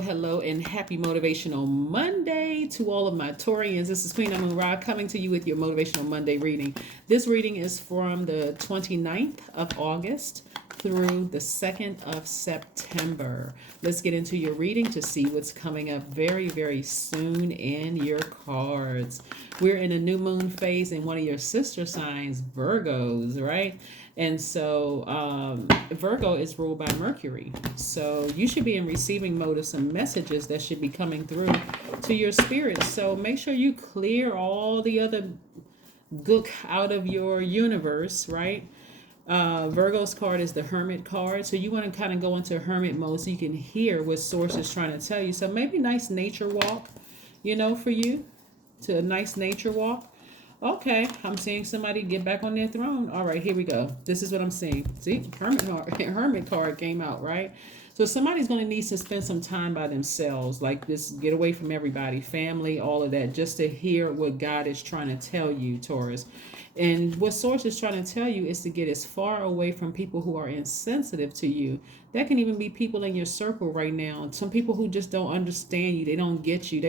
Hello, and happy Motivational Monday to all of my Taurians. This is Queen Amun Ra coming to you with your Motivational Monday reading. This reading is from the 29th of August through the 2nd of September. Let's get into your reading to see what's coming up very, very soon in your cards. We're in a new moon phase in one of your sister signs, Virgos, right? And so Virgo is ruled by Mercury. So you should be in receiving mode of some messages that should be coming through to your spirit. So make sure you clear all the other gook out of your universe, right? Virgo's card is the Hermit card. So you want to kind of go into Hermit mode so you can hear what Source is trying to tell you. So maybe nice nature walk, for you, to a nice nature walk. Okay, I'm seeing somebody get back on their throne. All right, here we go. This is what I'm seeing. See, Hermit card came out, right? So somebody's going to need to spend some time by themselves, like this, get away from everybody, family, all of that, just to hear what God is trying to tell you, Taurus. And what Source is trying to tell you is to get as far away from people who are insensitive to you. That can even be people in your circle right now. Some people who just don't understand you. They don't get you.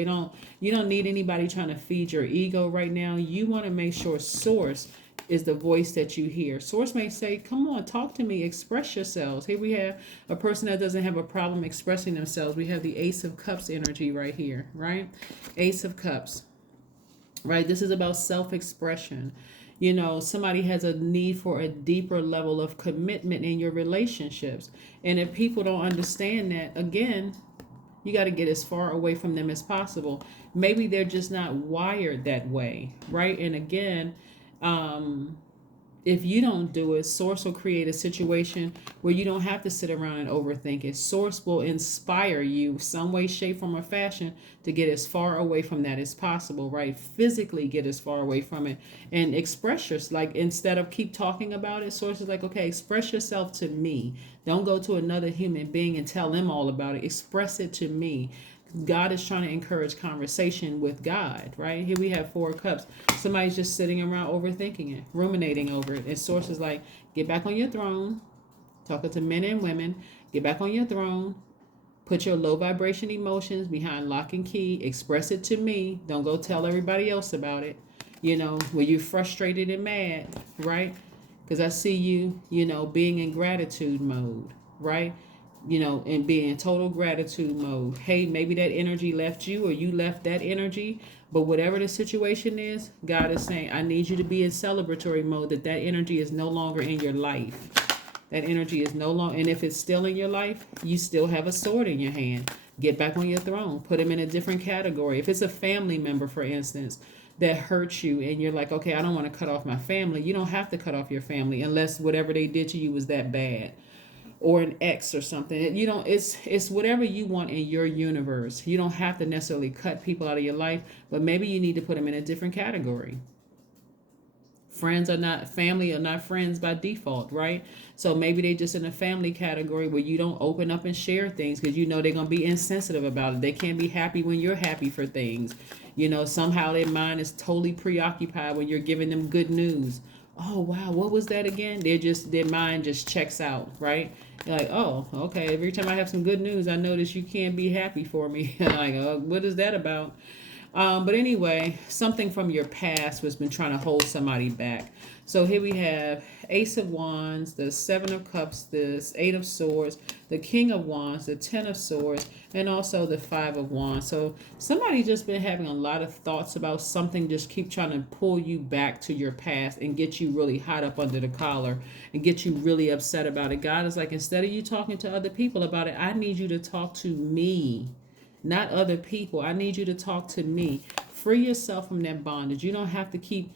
You don't need anybody trying to feed your ego right now. You want to make sure Source is the voice that you hear. Source may say, come on, talk to me, express yourselves. Here we have a person that doesn't have a problem expressing themselves. We have the Ace of Cups energy right here, right? Ace of Cups, right? This is about self-expression. Somebody has a need for a deeper level of commitment in your relationships. And if people don't understand that, again, you got to get as far away from them as possible. Maybe they're just not wired that way, right? And again, if you don't do it, Source will create a situation where you don't have to sit around and overthink it. Source will inspire you some way, shape, form, or fashion to get as far away from that as possible, right? Physically get as far away from it and express yourself. Like, instead of keep talking about it, Source is like, okay, express yourself to me. Don't go to another human being and tell them all about it. Express it to me. God is trying to encourage conversation with God, right? Here we have 4 cups. Somebody's just sitting around overthinking it, ruminating over it. And Source is like, get back on your throne, talking to men and women, get back on your throne, put your low vibration emotions behind lock and key, express it to me. Don't go tell everybody else about it. When you're frustrated and mad, right? Because I see you, being in gratitude mode, right? And be in total gratitude mode. Hey, maybe that energy left you or you left that energy, but whatever the situation is, God is saying, I need you to be in celebratory mode, that energy is no longer in your life. That energy is no longer, and if it's still in your life, you still have a sword in your hand. Get back on your throne. Put him in a different category. If it's a family member, for instance, that hurts you and you're like, okay, I don't want to cut off my family. You don't have to cut off your family unless whatever they did to you was that bad. Or an ex or something. It's whatever you want in your universe. You don't have to necessarily cut people out of your life, but maybe you need to put them in a different category. Friends are not family, are not friends by default, right? So maybe they just in a family category where you don't open up and share things because they're going to be insensitive about it. They can't be happy when you're happy for things. Somehow their mind is totally preoccupied when you're giving them good news. Oh, wow, what was that again? Their mind just checks out, right? You're like, oh, okay, every time I have some good news, I notice you can't be happy for me. Like, oh, what is that about? But anyway, something from your past has been trying to hold somebody back. So here we have Ace of Wands, the 7 of Cups, the 8 of Swords, the King of Wands, the 10 of Swords, and also the 5 of Wands. So somebody just been having a lot of thoughts about something, just keep trying to pull you back to your past and get you really hot up under the collar and get you really upset about it. God is like, instead of you talking to other people about it, I need you to talk to me. Not other people. I need you to talk to me. Free yourself from that bondage. You don't have to keep.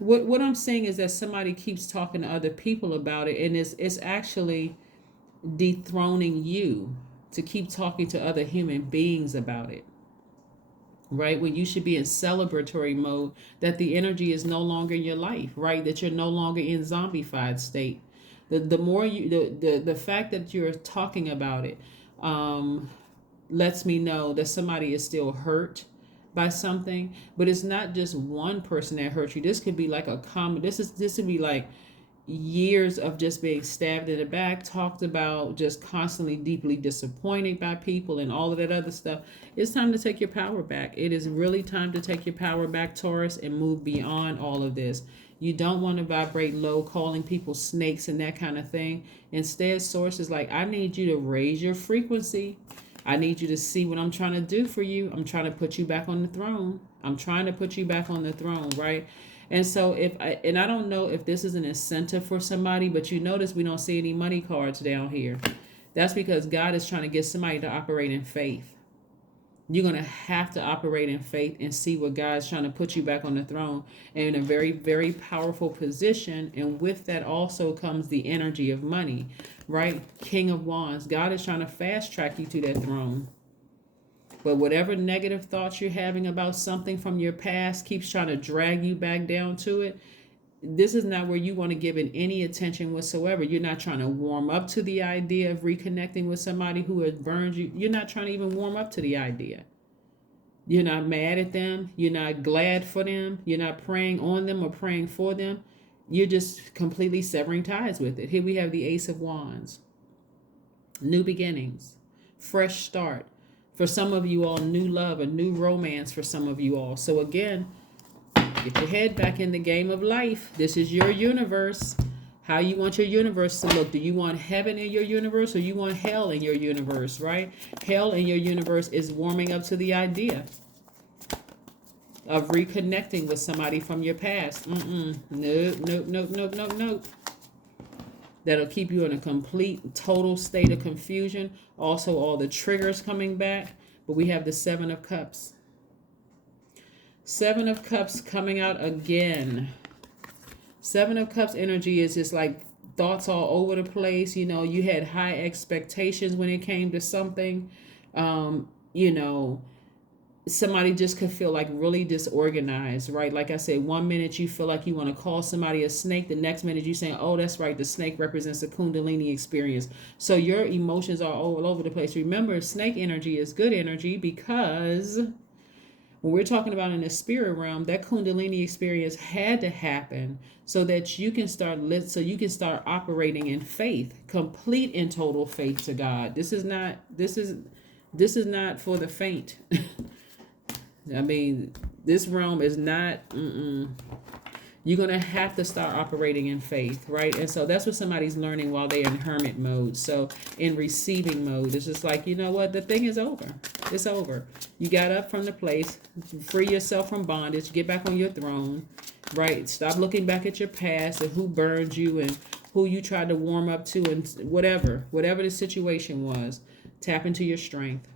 What I'm saying is that somebody keeps talking to other people about it, and it's actually dethroning you to keep talking to other human beings about it. Right? When you should be in celebratory mode, that the energy is no longer in your life, right? That you're no longer in zombified state. The more you the fact that you're talking about it, lets me know that somebody is still hurt by something. But it's not just one person that hurt you. This could be like a common. This would be like years of just being stabbed in the back, talked about, just constantly deeply disappointed by people and all of that other stuff. It's time to take your power back. It is really time to take your power back, Taurus, and move beyond all of this. You don't want to vibrate low, calling people snakes and that kind of thing. Instead, Source is like, I need you to raise your frequency. I need you to see what I'm trying to do for you. I'm trying to put you back on the throne. I'm trying to put you back on the throne, right? And so I don't know if this is an incentive for somebody, but you notice we don't see any money cards down here. That's because God is trying to get somebody to operate in faith. You're going to have to operate in faith and see what God's trying to put you back on the throne and in a very, very powerful position. And with that also comes the energy of money, right? King of Wands. God is trying to fast track you to that throne. But whatever negative thoughts you're having about something from your past keeps trying to drag you back down to it. This is not where you want to give it any attention whatsoever. You're not trying to warm up to the idea of reconnecting with somebody who has burned you. You're not trying to even warm up to the idea. You're not mad at them. You're not glad for them. You're not praying on them or praying for them. You're just completely severing ties with it. Here we have the Ace of Wands. New beginnings. Fresh start. For some of you all, new love, a new romance for some of you all. So again, get your head back in the game of life. This is your universe. How you want your universe to look. Do you want heaven in your universe or you want hell in your universe, right? Hell in your universe is warming up to the idea of reconnecting with somebody from your past. Nope. That'll keep you in a complete, total state of confusion. Also, all the triggers coming back. But we have the Seven of Cups. Seven of Cups coming out again. Seven of Cups energy is just like thoughts all over the place. You know, you had high expectations when it came to something. You know, somebody just could feel like really disorganized, right? Like I said, one minute you feel like you want to call somebody a snake. The next minute you're saying, oh, that's right, the snake represents a Kundalini experience. So your emotions are all over the place. Remember, snake energy is good energy because when we're talking about in the spirit realm, that Kundalini experience had to happen so that you can start operating in faith, complete and total faith to God. This is not for the faint. I mean, this realm is not, You're going to have to start operating in faith, right? And so that's what somebody's learning while they're in hermit mode. So in receiving mode, it's just like, you know what? The thing is over. It's over. You got up from the place, free yourself from bondage, get back on your throne, right? Stop looking back at your past and who burned you and who you tried to warm up to and whatever the situation was. Tap into your strength.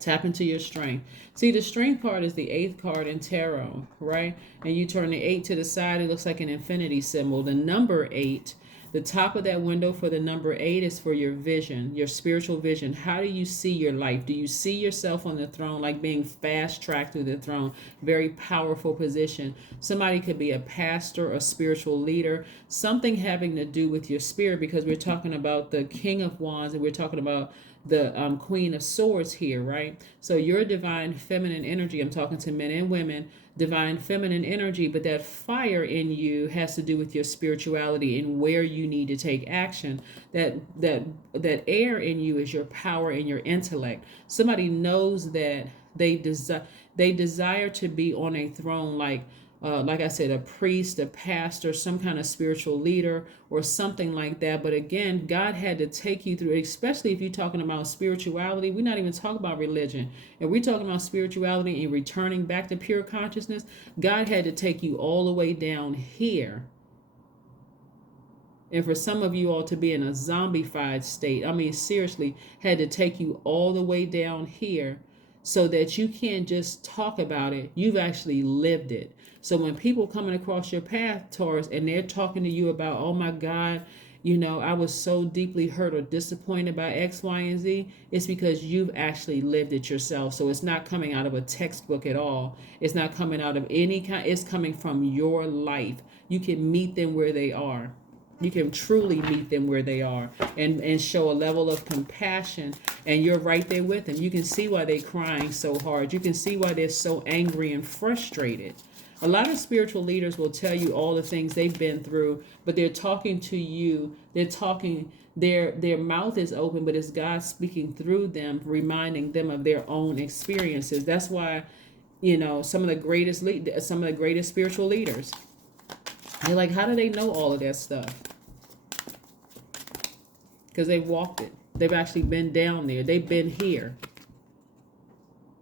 Tap into your strength. See, the strength card is the 8th card in tarot, right? And you turn the 8 to the side, it looks like an infinity symbol. The number 8, the top of that window for the number 8 is for your vision, your spiritual vision. How do you see your life? Do you see yourself on the throne, like being fast-tracked through the throne? Very powerful position. Somebody could be a pastor, a spiritual leader, something having to do with your spirit, because we're talking about the King of Wands and we're talking about the Queen of Swords here, right? So your divine feminine energy, I'm talking to men and women, divine feminine energy, but that fire in you has to do with your spirituality and where you need to take action. That air in you is your power and your intellect. Somebody knows that they desire to be on a throne, like I said, a priest, a pastor, some kind of spiritual leader or something like that. But again, God had to take you through, especially if you're talking about spirituality. We're not even talking about religion. If we're talking about spirituality and returning back to pure consciousness, God had to take you all the way down here. And for some of you all to be in a zombified state, I mean, seriously, had to take you all the way down here so that you can't just talk about it. You've actually lived it. So when people coming across your path, Taurus, and they're talking to you about, oh my God, you know, I was so deeply hurt or disappointed by X, Y, and Z, it's because you've actually lived it yourself. So it's not coming out of a textbook at all. It's not coming out of any kind. It's coming from your life. You can meet them where they are. You can truly meet them where they are and show a level of compassion, and you're right there with them. You can see why they're crying so hard. You can see why they're so angry and frustrated. A lot of spiritual leaders will tell you all the things they've been through, but they're talking to you. They're talking, their mouth is open, but it's God speaking through them, reminding them of their own experiences. That's why, some of the greatest spiritual leaders, they're like, how do they know all of that stuff? Because they've walked it. They've actually been down there. They've been here,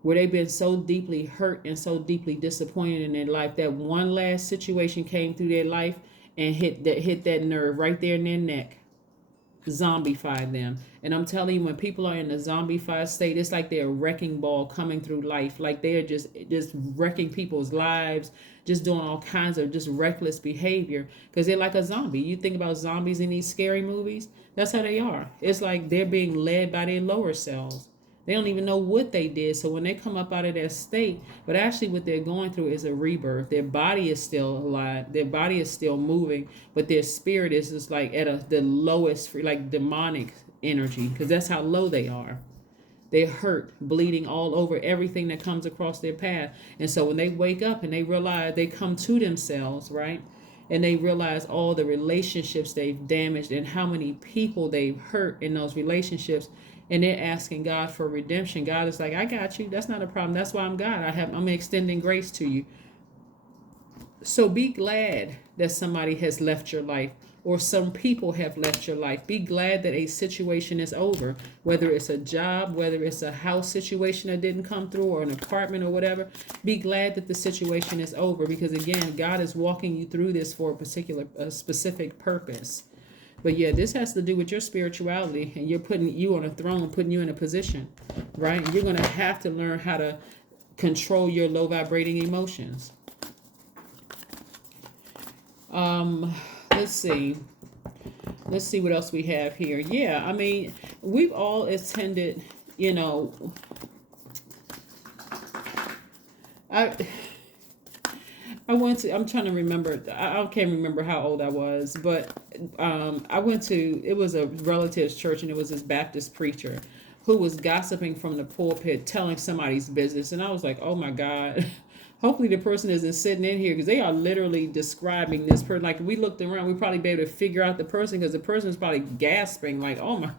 where they've been so deeply hurt and so deeply disappointed in their life that one last situation came through their life and hit that nerve right there in their neck, zombified them. And I'm telling you, when people are in the zombified state, it's like they're a wrecking ball coming through life. Like they are just wrecking people's lives, just doing all kinds of just reckless behavior, because they're like a zombie. You think about zombies in these scary movies, that's how they are. It's like they're being led by their lower selves. They don't even know what they did. So when they come up out of that state, but actually what they're going through is a rebirth. Their body is still alive. Their body is still moving, but their spirit is just like at the lowest, like demonic energy, because that's how low they are. They're hurt, bleeding all over everything that comes across their path. And so when they wake up and they realize, they come to themselves, right? And they realize all the relationships they've damaged and how many people they've hurt in those relationships. And they're asking God for redemption. God is like, I got you. That's not a problem. That's why I'm God. I'm extending grace to you. So be glad that somebody has left your life, or some people have left your life. Be glad that a situation is over, whether it's a job, whether it's a house situation that didn't come through, or an apartment or whatever. Be glad that the situation is over, because again, God is walking you through this for a specific purpose. But yeah, this has to do with your spirituality, and you're putting you on a throne, putting you in a position, right? You're going to have to learn how to control your low vibrating emotions. Let's see what else we have here. Yeah, I mean, we've all attended, I'm trying to remember, I can't remember how old I was, but it was a relative's church, and it was this Baptist preacher who was gossiping from the pulpit, telling somebody's business. And I was like, oh my God, hopefully the person isn't sitting in here, because they are literally describing this person. Like, if we looked around, we'd probably be able to figure out the person, because the person is probably gasping like, oh my,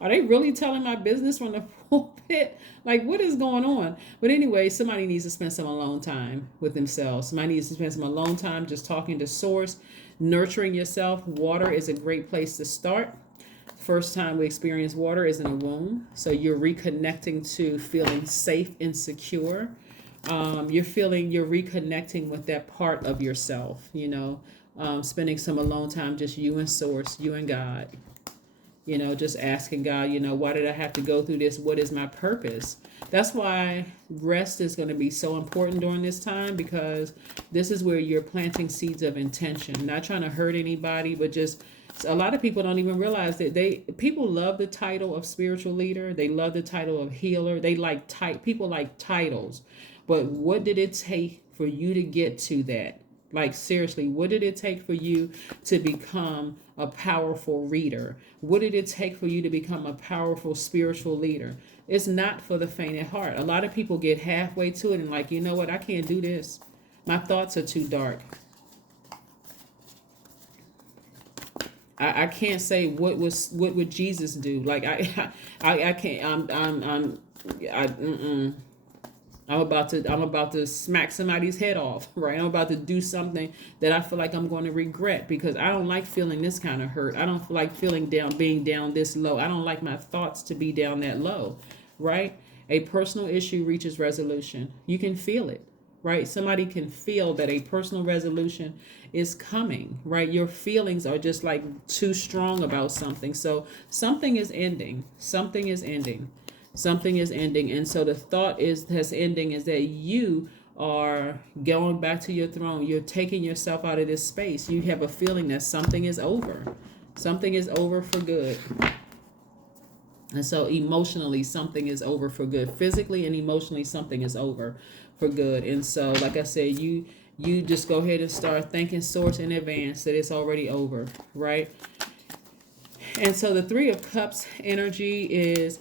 are they really telling my business from the pulpit? Like, what is going on? But anyway, somebody needs to spend some alone time with themselves. Somebody needs to spend some alone time just talking to source, nurturing yourself. Water is a great place to start. First time we experience water is in a womb. So you're reconnecting to feeling safe and secure. You're reconnecting with that part of yourself, spending some alone time, just you and source, you and God. Just asking God, why did I have to go through this? What is my purpose? That's why rest is going to be so important during this time, because this is where you're planting seeds of intention. Not trying to hurt anybody, but just a lot of people don't even realize that people love the title of spiritual leader. They love the title of healer. People like titles. But what did it take for you to get to that? Like, seriously, what did it take for you to become a powerful reader? What did it take for you to become a powerful spiritual leader? It's not for the faint at heart. A lot of people get halfway to it and like, you know what? I can't do this. My thoughts are too dark. I can't say what would Jesus do? Like, I can't. I'm about to smack somebody's head off, right? I'm about to do something that I feel like I'm going to regret, because I don't like feeling this kind of hurt. I don't like being down this low. I don't like my thoughts to be down that low, right? A personal issue reaches resolution. You can feel it, right? Somebody can feel that a personal resolution is coming, right? Your feelings are just like too strong about something. So something is ending. Something is ending. Something is ending. And so the thought that's ending is that you are going back to your throne. You're taking yourself out of this space. You have a feeling that something is over. Something is over for good. And so emotionally, something is over for good. Physically and emotionally, something is over for good. And so, like I said, you just go ahead and start thanking source in advance that it's already over, right? And so the Three of Cups energy is,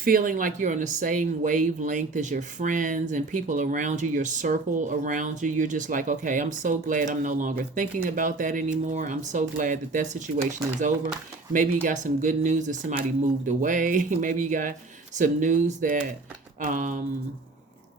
feeling like you're on the same wavelength as your friends and people around you, your circle around you. You're just like, okay, I'm so glad I'm no longer thinking about that anymore. I'm so glad that that situation is over. Maybe you got some good news that somebody moved away. Maybe you got some news that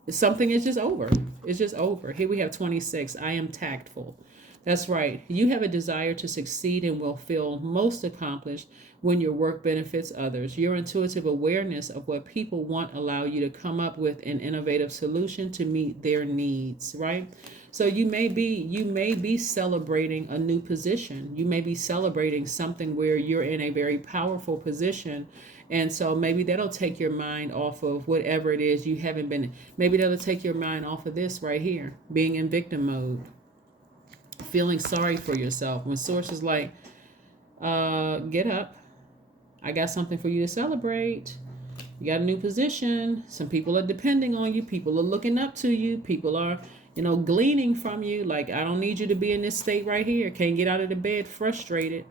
something is just over. It's just over. Here we have 26. I am tactful. That's right. You have a desire to succeed and will feel most accomplished when your work benefits others. Your intuitive awareness of what people want allow you to come up with an innovative solution to meet their needs, right? So you may be celebrating a new position. You may be celebrating something where you're in a very powerful position. And so maybe that'll take your mind off of whatever it is you haven't been. Maybe that'll take your mind off of this right here, being in victim mode, feeling sorry for yourself. When source is like, get up. I got something for you to celebrate. You got a new position. Some people are depending on you. People are looking up to you. People are, gleaning from you. Like, I don't need you to be in this state right here. Can't get out of the bed, frustrated.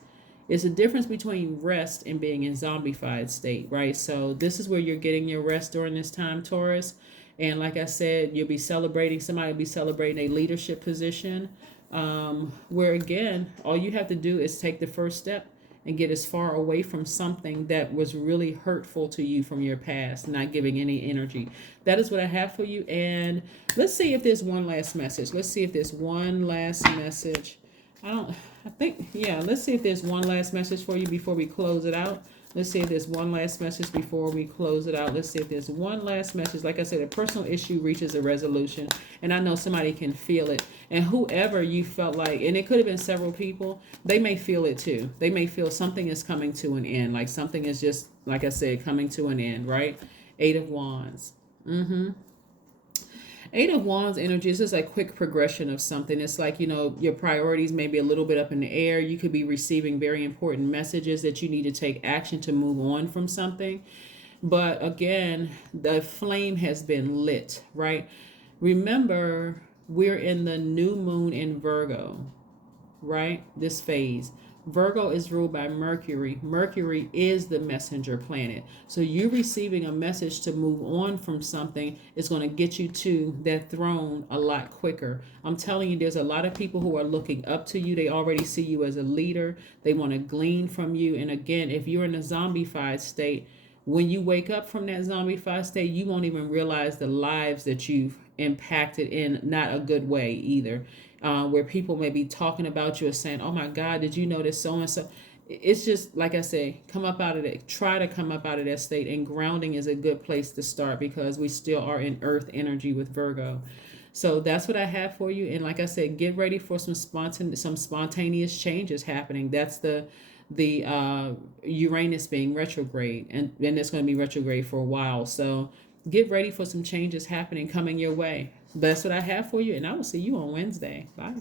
It's a difference between rest and being in zombified state, right? So this is where you're getting your rest during this time, Taurus. And like I said, you'll be celebrating, somebody will be celebrating a leadership position, where again, all you have to do is take the first step and get as far away from something that was really hurtful to you from your past, not giving any energy. That is what I have for you. And let's see if there's one last message. Let's see if there's one last message. Let's see if there's one last message for you before we close it out. Let's see if there's one last message before we close it out. Let's see if there's one last message. Like I said, a personal issue reaches a resolution. And I know somebody can feel it. And whoever you felt like, and it could have been several people, they may feel it too. They may feel something is coming to an end. Like something is just, like I said, coming to an end, right? 8 of Wands. Eight of Wands energy is just a quick progression of something. It's like, your priorities may be a little bit up in the air. You could be receiving very important messages that you need to take action to move on from something. But again, the flame has been lit, right? Remember, we're in the new moon in Virgo, right? This phase. Virgo is ruled by Mercury. Mercury is the messenger planet. So you receiving a message to move on from something is going to get you to that throne a lot quicker. I'm telling you, there's a lot of people who are looking up to you. They already see you as a leader. They want to glean from you. And again, if you're in a zombified state, when you wake up from that zombified state, you won't even realize the lives that you've impacted in not a good way either. Where people may be talking about you or saying, oh my God, did you know this so-and-so? It's just, like I say, come up out of that. Try to come up out of that state. And grounding is a good place to start because we still are in earth energy with Virgo. So that's what I have for you. And like I said, get ready for some spontaneous changes happening. That's the Uranus being retrograde. And it's going to be retrograde for a while. So get ready for some changes happening coming your way. That's what I have for you, and I will see you on Wednesday. Bye.